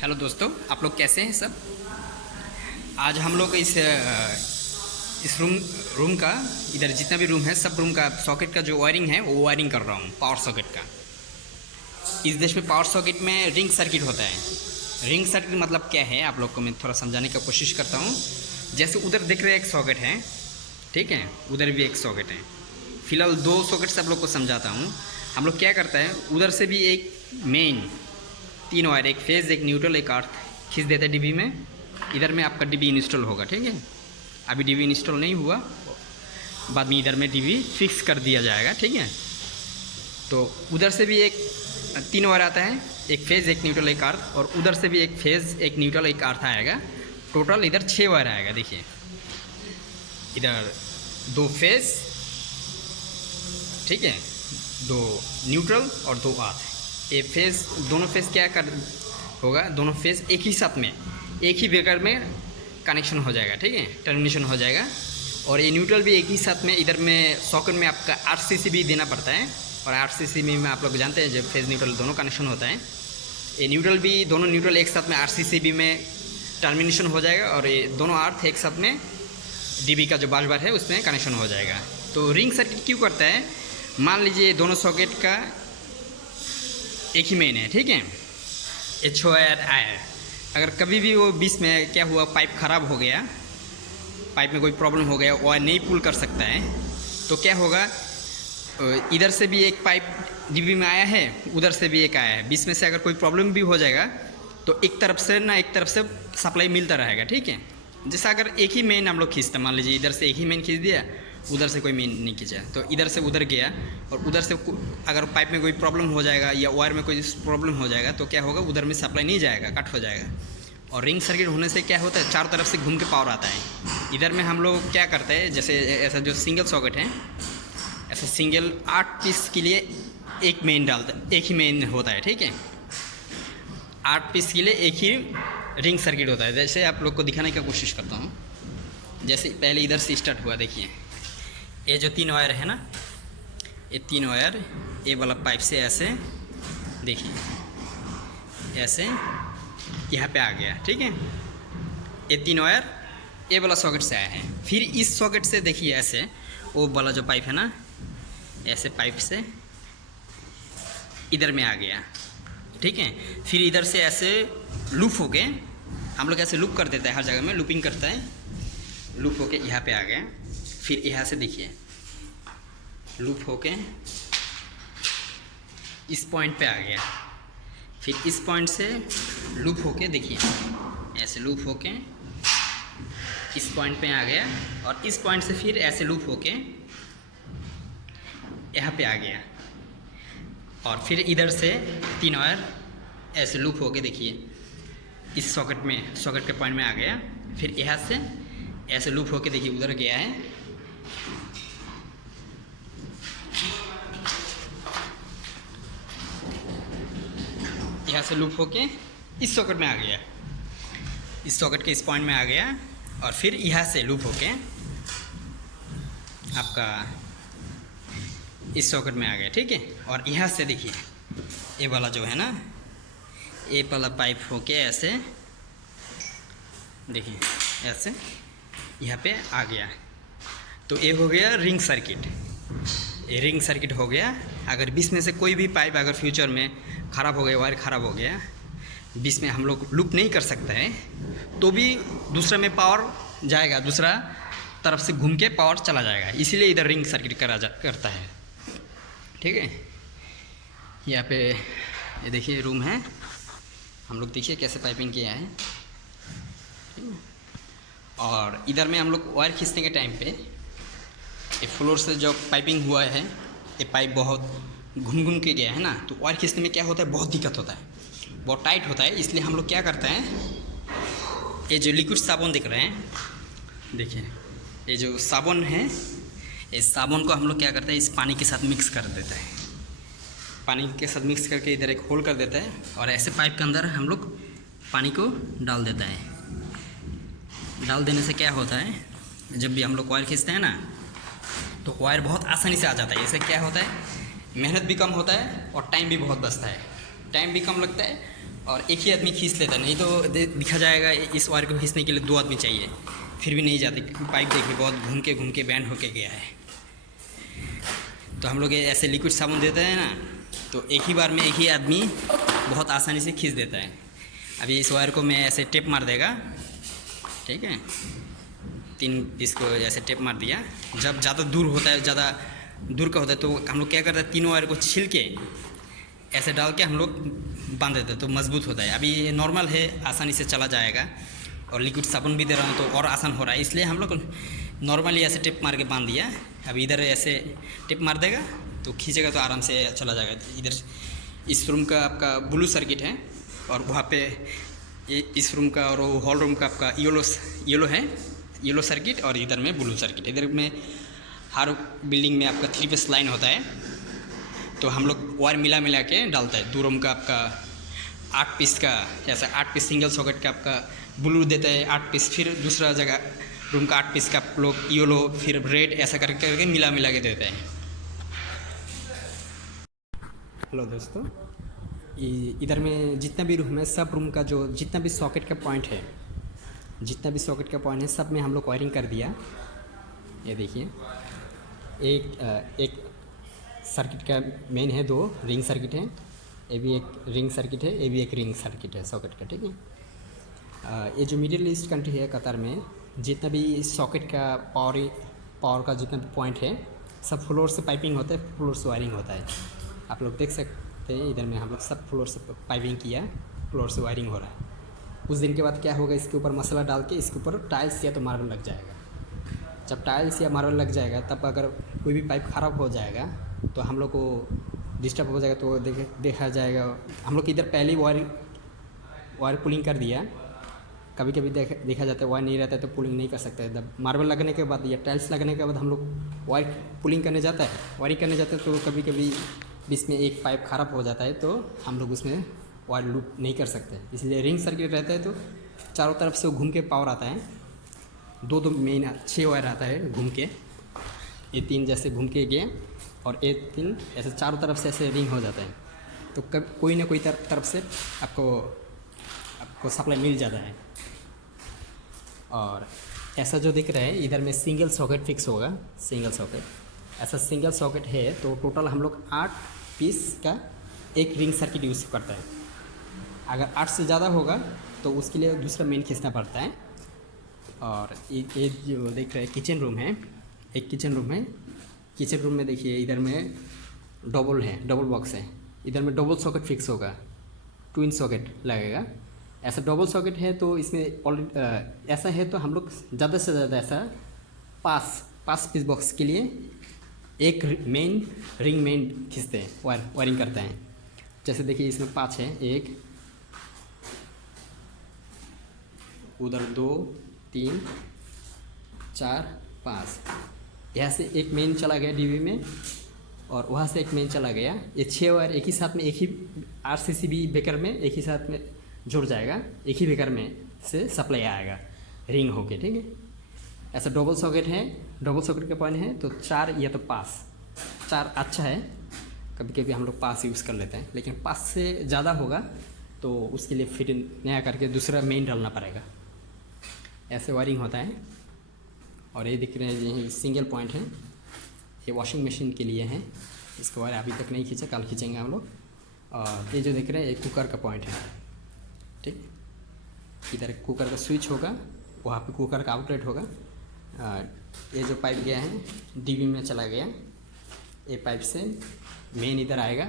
Hello दोस्तों, आप लोग कैसे हैं सब। आज हम लोग इस रूम का इधर जितना भी रूम है सब रूम का सॉकेट का जो वायरिंग है वो वायरिंग कर रहा हूँ पावर सॉकेट का। इस देश में पावर सॉकेट में रिंग सर्किट होता है। रिंग सर्किट मतलब क्या है आप लोग को मैं थोड़ा समझाने की कोशिश करता हूँ। जैसे उधर देख रहे एक सॉकेट है, ठीक है, उधर भी एक सॉकेट है। फिलहाल दो सॉकेट से आप लोग को समझाता हूँ। हम लोग क्या करता है, उधर से भी एक मेन 3 वायर, एक फेज़, एक न्यूट्रल, एक अर्थ खींच देता है डीबी में। इधर में आपका डीबी इंस्टॉल होगा, ठीक है। अभी डीबी इंस्टॉल नहीं हुआ, बाद में इधर में डीबी फिक्स कर दिया जाएगा, ठीक है। तो उधर से भी एक 3 वायर आता है, एक फेज़, एक न्यूट्रल, एक अर्थ, और उधर से भी एक फेज़, एक न्यूट्रल, एक अर्थ आएगा। टोटल इधर 6 वायर आएगा। देखिए इधर 2 फेज़, ठीक है, 2 न्यूट्रल और 2 अर्थ। ये फेज़, दोनों फेज़ क्या कर होगा, दोनों फेज़ एक ही साथ में एक ही ब्रेकर में कनेक्शन हो जाएगा, ठीक है, टर्मिनेशन हो जाएगा। और ये न्यूट्रल भी एक ही साथ में, इधर में सॉकेट में आपका आरसीसी भी देना पड़ता है, और आरसीसी में आप लोग जानते हैं जब फेज़ न्यूट्रल दोनों कनेक्शन होता है। ये न्यूट्रल भी, दोनों न्यूट्रल एक साथ में आरसीसी भी में टर्मिनेशन हो जाएगा, और ये दोनों अर्थ एक साथ में डीबी का जो बार बार है उसमें कनेक्शन हो जाएगा। तो रिंग सर्किट क्यों करता है, मान लीजिए दोनों सॉकेट का एक ही मेन है, ठीक है, एच ओ आर आई। अगर कभी भी वो बीच में क्या हुआ, पाइप ख़राब हो गया, पाइप में कोई प्रॉब्लम हो गया, वायर नहीं पुल कर सकता है, तो क्या होगा, इधर से भी एक पाइप डीबी में आया है, उधर से भी एक आया है, बीच में से अगर कोई प्रॉब्लम भी हो जाएगा तो एक तरफ से सप्लाई मिलता रहेगा, ठीक है। जैसे अगर एक ही मेन हम लोग खींचते, मान लीजिए इधर से एक ही मेन खींच दिया, उधर से कोई मेन नहीं खींचा, तो इधर से उधर गया, और उधर से अगर पाइप में कोई प्रॉब्लम हो जाएगा या वायर में कोई प्रॉब्लम हो जाएगा तो क्या होगा, उधर में सप्लाई नहीं जाएगा, कट हो जाएगा। और रिंग सर्किट होने से क्या होता है, चारों तरफ से घूम के पावर आता है। इधर में हम लोग क्या करते हैं, जैसे ऐसा जो सिंगल सॉकेट है, ऐसा सिंगल 8 पीस के लिए एक मेन डालता है, एक ही मेन होता है, ठीक है। 8 पीस के लिए एक ही रिंग सर्किट होता है। जैसे आप लोग को दिखाने की कोशिश करता हूँ। जैसे पहले इधर से स्टार्ट हुआ, देखिए ये जो 3 वायर है ना, ये 3 वायर ये वाला पाइप से ऐसे, देखिए ऐसे यहाँ पे आ गया, ठीक है। ये 3 वायर ये वाला सॉकेट से आया है। फिर इस सॉकेट से देखिए ऐसे वो वाला जो पाइप है ना, ऐसे पाइप से इधर में आ गया, ठीक है। फिर इधर से ऐसे लूप हो के, हम लोग ऐसे लूप कर देते हैं, हर जगह में लूपिंग करता है, लूप होके यहाँ पे आ गया। फिर यहाँ से देखिए लूप होके इस पॉइंट पे आ गया। फिर इस पॉइंट से लूप होके देखिए ऐसे लूप होके इस पॉइंट पे आ गया, और इस पॉइंट से फिर ऐसे लूप होके यहाँ पे आ गया। और फिर इधर से 3 वायर ऐसे लूप होके देखिए इस सॉकेट में, सॉकेट के पॉइंट में आ गया। फिर यहाँ से ऐसे लूप होके देखिए उधर गया है, यहाँ से लूप होके इस सॉकेट में आ गया, इस सॉकेट के इस पॉइंट में आ गया, और फिर यहाँ से लूप होके आपका इस सॉकेट में आ गया, ठीक है। और यहाँ से देखिए ये वाला जो है ना, ये वाला पाइप होके ऐसे देखिए ऐसे यहाँ पे आ गया। तो ये हो गया रिंग सर्किट, ये रिंग सर्किट हो गया। अगर बीच में से कोई भी पाइप अगर फ्यूचर में ख़राब हो गया, वायर ख़राब हो गया, बीच में हम लोग लूप नहीं कर सकते हैं, तो भी दूसरा में पावर जाएगा, दूसरा तरफ से घूम के पावर चला जाएगा, इसीलिए इधर रिंग सर्किट करता है, ठीक है। यहाँ पे ये देखिए रूम है, हम लोग देखिए कैसे पाइपिंग किया है, और इधर में हम लोग वायर खींचने के टाइम पे ये फ्लोर से जो पाइपिंग हुआ है, ये पाइप बहुत घूम घूम के गया है ना, तो वायर खींचने में क्या होता है, बहुत दिक्कत होता है, बहुत टाइट होता है। इसलिए हम लोग क्या करते हैं, ये जो लिक्विड साबुन दिख रहे हैं, देखिए ये जो साबुन है, इस साबुन को हम लोग क्या करते हैं, इस पानी के साथ मिक्स कर देते हैं, पानी के साथ मिक्स करके इधर एक होल कर देते हैं, और ऐसे पाइप के अंदर हम लोग पानी को डाल देते हैं। डाल देने से क्या होता है, जब भी हम लोग वायर खींचते हैं ना, तो वायर बहुत आसानी से आ जाता है। इससे क्या होता है, मेहनत भी कम होता है और टाइम भी बहुत बचता है। टाइम भी कम लगता है और एक ही आदमी खींच लेता है, नहीं तो दिखा जाएगा इस वायर को खींचने के लिए 2 आदमी चाहिए, फिर भी नहीं जाते क्योंकि पाइप देखिए बहुत घूम के बैंड होके गया है। तो हम लोग ऐसे लिक्विड साबुन देते हैं ना, तो एक ही बार में एक ही आदमी बहुत आसानी से खींच देता है। अभी इस वायर को मैं ऐसे टेप मार देगा, ठीक है, 3 पीस को ऐसे टेप मार दिया। जब ज़्यादा दूर होता है, ज़्यादा दूर का होता है, तो हम लोग क्या करते हैं, तीनों वायर को छिल के ऐसे डाल के हम लोग बांध देते हैं, तो मजबूत होता है। अभी ये नॉर्मल है, आसानी से चला जाएगा, और लिक्विड साबुन भी दे रहा हूँ तो और आसान हो रहा है, इसलिए हम लोग नॉर्मली ऐसे टिप मार के बांध दिया। अभी इधर ऐसे टिप मार देगा तो खींचेगा तो आराम से चला जाएगा। इधर इस रूम का आपका ब्लू सर्किट है, और वहाँ पे इस रूम का और हॉल रूम का आपका येलो है, येलो सर्किट, और इधर में ब्लू सर्किट। इधर में हर बिल्डिंग में आपका 3 फेस लाइन होता है, तो हम लोग वायर मिला के डालता है। 2 रूम का आपका 8 पीस का, ऐसा 8 पीस सिंगल सॉकेट का आपका ब्लू देता है 8 पीस, फिर दूसरा जगह रूम का 8 पीस का आप लोग येलो, फिर रेड, ऐसा करके मिला के देते हैं। हेलो दोस्तों, इधर में जितना भी रूम है, सब रूम का जो जितना भी सॉकेट का पॉइंट है, सब में हम लोग वायरिंग कर दिया। ये देखिए, एक सर्किट का मेन है, 2 रिंग सर्किट है, ये भी एक रिंग सर्किट है, ये भी एक रिंग सर्किट है सॉकेट का, ठीक है। ये जो मिडिल ईस्ट कंट्री है कतर में, जितना भी सॉकेट का पावर का जितना भी पॉइंट है, सब फ्लोर से पाइपिंग होता है, फ्लोर से वायरिंग होता है। आप लोग देख सकते हैं इधर में हम लोग सब फ्लोर से पाइपिंग किया, फ्लोर से वायरिंग हो रहा है। कुछ दिन के बाद क्या होगा, इसके ऊपर मसाला डाल के इसके ऊपर टाइल्स या तो मार्बल लग जाएगा। जब टाइल्स या मार्बल लग जाएगा, तब अगर कोई भी पाइप ख़राब हो जाएगा तो हम लोग को डिस्टर्ब हो जाएगा, तो देखा जाएगा। हम लोग इधर पहले ही वायर पुलिंग कर दिया। कभी कभी देखा जाता है वायर नहीं रहता है तो पुलिंग नहीं कर सकते। जब मार्बल लगने के बाद या टाइल्स लगने के बाद हम लोग वायर पुलिंग करने जाता है, वायरिंग करने जाते हैं, तो कभी कभी बीच में एक पाइप ख़राब हो जाता है, तो हम लोग उसमें वायर लूप नहीं कर सकते। इसलिए रिंग सर्किट रहता है, तो चारों तरफ से घूम के पावर आता है। 2 मेन 6 वायर आता है घूम के, ये 3 जैसे घूम के गए, और ये 3 ऐसे चारों तरफ से ऐसे रिंग हो जाता है। तो कोई ना कोई तरफ से आपको सप्लाई मिल जाता है। और ऐसा जो दिख रहा है, इधर में सिंगल सॉकेट फिक्स होगा, सिंगल सॉकेट। ऐसा सिंगल सॉकेट है, तो टोटल हम लोग 8 पीस का एक रिंग सर्किट यूज़ करता है। अगर 8 से ज़्यादा होगा तो उसके लिए दूसरा मेन खींचना पड़ता है। और ये जो देख रहे हैं किचन रूम है, एक किचन रूम है। किचन रूम में देखिए, इधर में डबल बॉक्स है, इधर में डबल सॉकेट फिक्स होगा, ट्विन सॉकेट लगेगा। ऐसा डबल सॉकेट है, तो इसमें ऑलरेडी ऐसा है, तो हम लोग ज़्यादा से ज़्यादा ऐसा 5 पीस बॉक्स के लिए एक रिंग मेन खींचते हैं, वायरिंग करते हैं। जैसे देखिए इसमें 5 है, 1, उधर 2, 3, 4, 5। यहाँ से एक मेन चला गया डीबी में, और वहाँ से एक मेन चला गया। ये 6 वायर एक ही साथ में, एक ही RCCB बेकर में एक ही साथ में जुड़ जाएगा, एक ही बेकर में से सप्लाई आएगा रिंग होके, ठीक है। ऐसा डबल सॉकेट है, डबल सॉकेट का पॉइंट है, तो 4 या तो 5। 4 अच्छा है, कभी कभी हम लोग 5 यूज़ कर लेते हैं, लेकिन 5 से ज़्यादा होगा तो उसके लिए फिर नया करके दूसरा मेन डालना पड़ेगा। ऐसे वायरिंग होता है। और ये दिख रहे हैं, ये सिंगल पॉइंट है, ये वॉशिंग मशीन के लिए है। इसको वायर अभी तक नहीं खींचा, कल खींचेंगे हम लोग। और ये जो दिख रहे हैं, ये कुकर का पॉइंट है, ठीक। इधर कुकर का स्विच होगा, वहाँ पे कुकर का आउटलेट होगा। ये जो पाइप गया है डीबी में चला गया, ये पाइप से मेन इधर आएगा,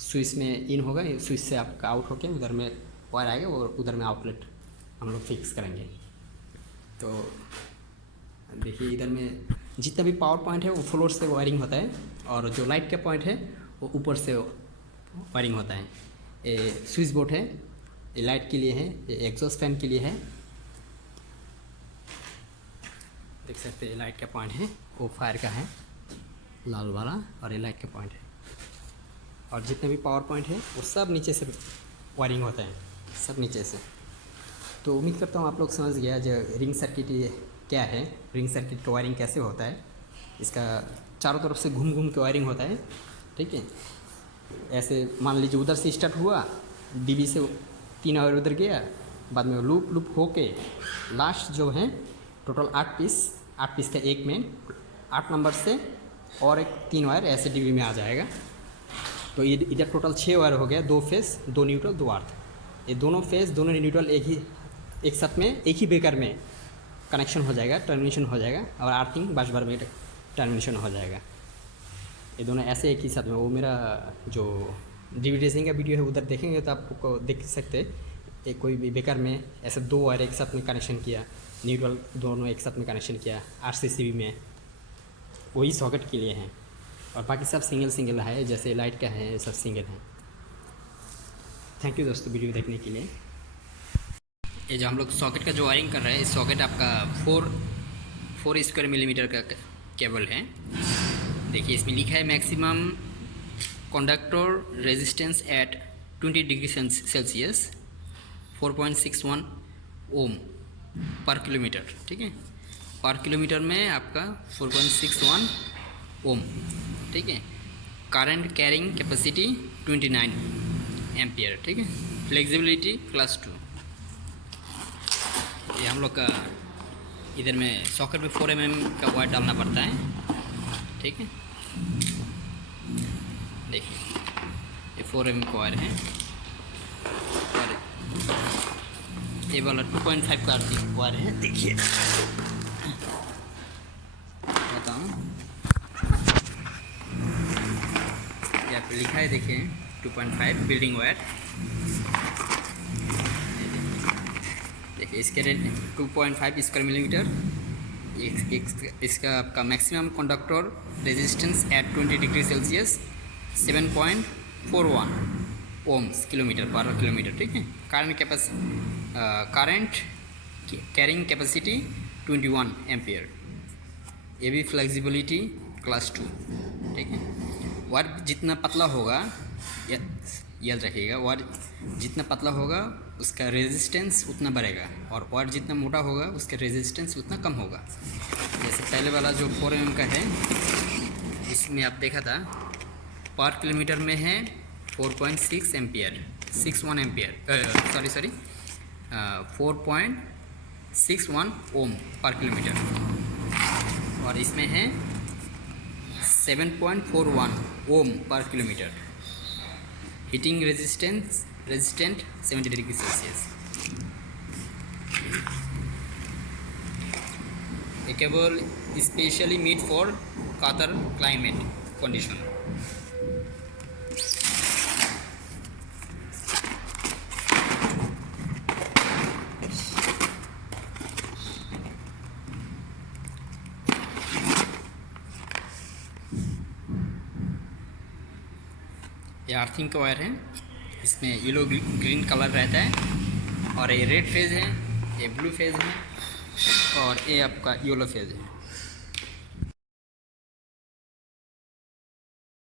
स्विच में इन होगा, स्विच से आपका आउट होके उधर में वायर आएगा, और उधर में आउटलेट हम लोग फिक्स करेंगे। तो देखिए, इधर में जितना भी पावर पॉइंट है वो फ्लोर से वायरिंग होता है, और जो लाइट का पॉइंट है वो ऊपर से वायरिंग होता है। ये स्विच बोर्ड है, ये लाइट के लिए है, ये एग्जॉस्ट फैन के लिए है। देख सकते हैं लाइट का पॉइंट है, वो फायर का है लाल वाला, और ये लाइट का पॉइंट है। और जितने भी पावर पॉइंट है वो सब नीचे से वायरिंग होता है, सब नीचे से। तो उम्मीद करता हूँ आप लोग समझ गया जो रिंग सर्किट ये क्या है, रिंग सर्किट का वायरिंग कैसे होता है। इसका चारों तरफ से घूम के वायरिंग होता है, ठीक है। ऐसे मान लीजिए उधर से स्टार्ट हुआ, डीबी से 3 वायर उधर गया, बाद में लूप लूप होके लास्ट जो है टोटल 8 पीस का एक में 8 नंबर से और एक 3 वायर ऐसे डीबी में आ जाएगा। तो इधर टोटल 6 वायर हो गया, 2 फेस 2 न्यूट्रल 2 अर्थ। ये दोनों फेस दोनों न्यूट्रल एक साथ में एक ही ब्रेकर में कनेक्शन हो जाएगा, टर्मिनेशन हो जाएगा, और अर्थिंग बस बार में टर्मिनेशन हो जाएगा। ये दोनों ऐसे एक ही साथ में, वो मेरा जो डीवी ड्रेसिंग का वीडियो है उधर देखेंगे तो आपको देख सकते हैं। एक कोई भी ब्रेकर में ऐसे 2 वायर एक साथ में कनेक्शन किया, न्यूट्रल दोनों एक साथ में कनेक्शन किया RCCB में, वही सॉकेट के लिए हैं। और बाकी सब सिंगल है, जैसे लाइट का है सब सिंगल है। थैंक यू दोस्तों वीडियो देखने के लिए। ये जो हम लोग सॉकेट का जो वायरिंग कर रहे हैं, इस सॉकेट आपका 4 स्क्वायर मिलीमीटर का केबल है। देखिए इसमें लिखा है maximum conductor resistance at 20 degree Celsius 4.61 ओम पर किलोमीटर। ठीक है, पर किलोमीटर में आपका 4.61 ओम। ठीक है, करंट कैरिंग कैपेसिटी 29 एम्पियर। ठीक है, फ्लेक्सिबिलिटी क्लास 2। ये हम लोग का इधर में सॉकेट में 4 mm का वायर डालना पड़ता है। ठीक है, देखिए ये 4 mm का वायर है, और ये वाला 2.5 का वायर है। देखिए बताऊँ, यहाँ पे लिखा है, देखिए 2.5 बिल्डिंग वायर। देखिए इसके रेट 2.5 स्क्वायर मिलीमीटर। इसका आपका maximum conductor resistance at 20 degree Celsius 7.41 ohms kilometre पर किलोमीटर। ठीक है, करंट कैरिंग कैपेसिटी 21 एम्पियर। ये भी फ्लेक्सिबिलिटी क्लास 2। ठीक है, वायर जितना पतला होगा, याद रखिएगा, वायर जितना पतला होगा उसका रेजिस्टेंस उतना बढ़ेगा, और वायर जितना मोटा होगा उसका रेजिस्टेंस उतना कम होगा। जैसे पहले वाला जो 4 mm का है, इसमें आप देखा था पर किलोमीटर में है 4.6 एम्पियर 61 एम्पियर 4.61 ओम पर किलोमीटर, और इसमें है 7.41 ओम पर kilometre. Heating resistant 70 degree Celsius. ये cable specially made for Qatar climate condition. ये अर्थिंग का वायर है, इसमें येलो ग्रीन कलर रहता है, और ये रेड फेज है, ये ब्लू फेज है, और ये आपका येलो फेज है।